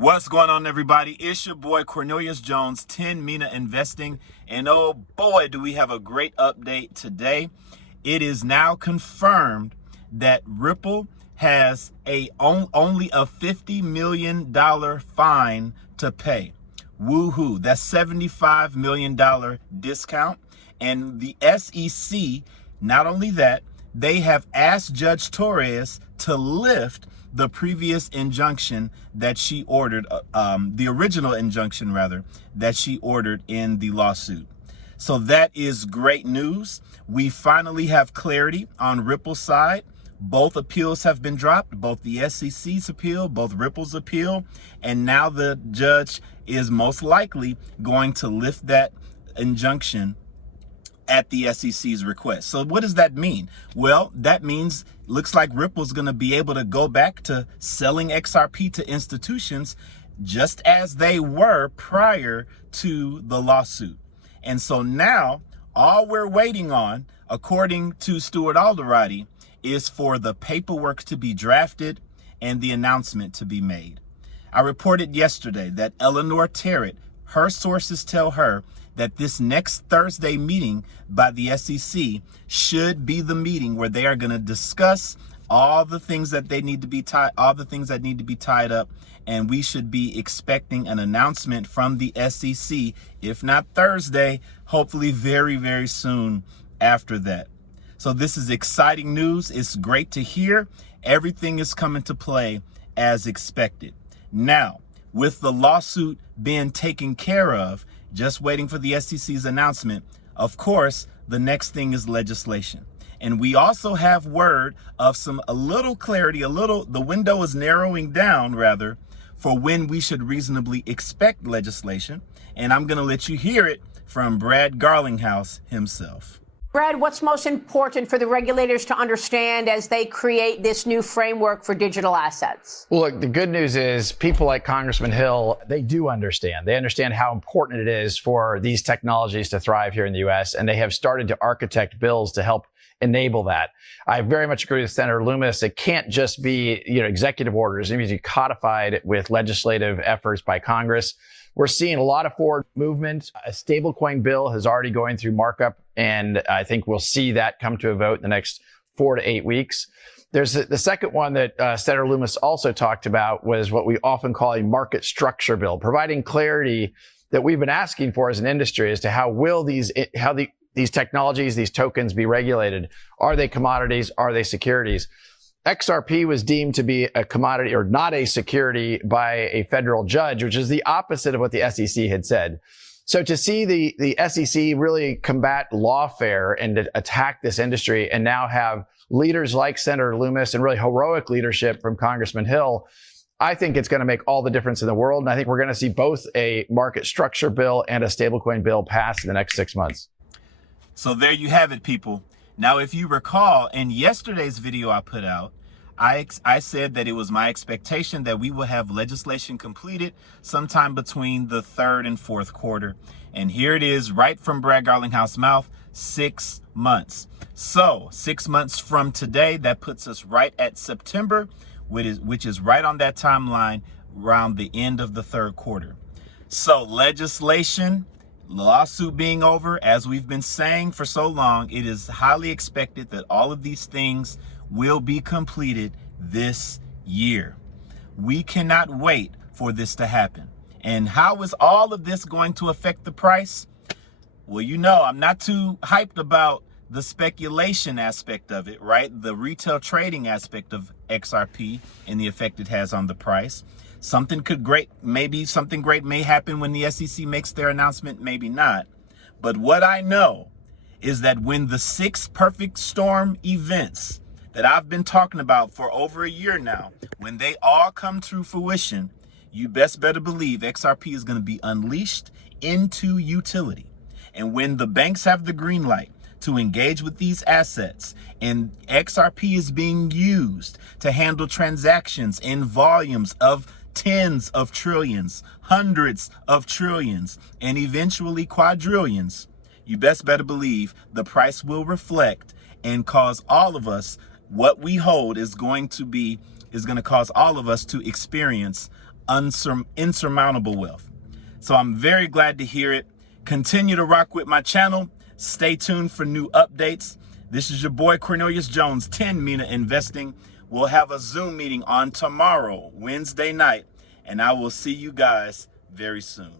What's going on, everybody? It's your boy Cornelius Jones, 10 Mina Investing, and oh boy, do we have a great update today. It is now confirmed that Ripple has only a $50 million fine to pay. Woohoo! That's $75 million discount. And the SEC, not only that, they have asked Judge Torres to lift the previous injunction that she ordered, the original injunction rather, that she ordered in the lawsuit. So that is great news. We finally have clarity on Ripple's side. Both appeals have been dropped, both the SEC's appeal, both Ripple's appeal, and now the judge is most likely going to lift that injunction at the SEC's request. So what does that mean? Well, that means looks like Ripple's going to be able to go back to selling XRP to institutions just as they were prior to the lawsuit. And so now all we're waiting on, according to Stuart Alderati, is for the paperwork to be drafted and the announcement to be made. I reported yesterday that Eleanor Terrett, her sources tell her that this next Thursday meeting by the SEC should be the meeting where they are going to discuss all the things that they need to be tied, up, and we should be expecting an announcement from the SEC, if not Thursday, hopefully very, very soon after that. So this is exciting news. It's great to hear. Everything is coming to play as expected. Now, with the lawsuit being taken care of, just waiting for the SEC's announcement, of course, the next thing is legislation. And we also have word of a little clarity, the window is narrowing down rather, for when we should reasonably expect legislation. And I'm going to let you hear it from Brad Garlinghouse himself. Brad, what's most important for the regulators to understand as they create this new framework for digital assets? Well, look, the good news is people like Congressman Hill, they do understand. They understand how important it is for these technologies to thrive here in the U.S., and they have started to architect bills to help enable that. I very much agree with Senator Loomis. It can't just be, executive orders. It needs to be codified with legislative efforts by Congress. We're seeing a lot of forward movement. A stablecoin bill is already going through markup, and I think we'll see that come to a vote in the next 4 to 8 weeks. There's the second one that Senator Loomis also talked about was what we often call a market structure bill, providing clarity that we've been asking for as an industry as to how these technologies, these tokens be regulated. Are they commodities? Are they securities? XRP was deemed to be a commodity or not a security by a federal judge, which is the opposite of what the SEC had said. So to see the SEC really combat lawfare and to attack this industry and now have leaders like Senator Loomis and really heroic leadership from Congressman Hill, I think it's going to make all the difference in the world. And I think we're going to see both a market structure bill and a stablecoin bill pass in the next 6 months. So there you have it, people. Now, if you recall, in yesterday's video I put out, I said that it was my expectation that we will have legislation completed sometime between the third and fourth quarter. And here it is, right from Brad Garlinghouse's mouth, 6 months. So 6 months from today, that puts us right at September, which is right on that timeline around the end of the third quarter. So legislation, lawsuit being over, as we've been saying for so long, it is highly expected that all of these things will be completed this year. We cannot wait for this to happen. And how is all of this going to affect the price? Well, I'm not too hyped about the speculation aspect of it, right? The retail trading aspect of XRP and the effect it has on the price. Maybe something great may happen when the SEC makes their announcement, maybe not. But what I know is that when the 6 perfect storm events that I've been talking about for over a year now, when they all come to fruition, you best better believe XRP is going to be unleashed into utility. And when the banks have the green light to engage with these assets, and XRP is being used to handle transactions in volumes of tens of trillions, hundreds of trillions, and eventually quadrillions, you best better believe the price will reflect and cause all of us, what we hold is going to cause all of us to experience insurmountable wealth. So I'm very glad to hear it. Continue to rock with my channel. Stay tuned for new updates. This is your boy Cornelius Jones, 10 Mina Investing. We'll have a Zoom meeting on tomorrow, Wednesday night, and I will see you guys very soon.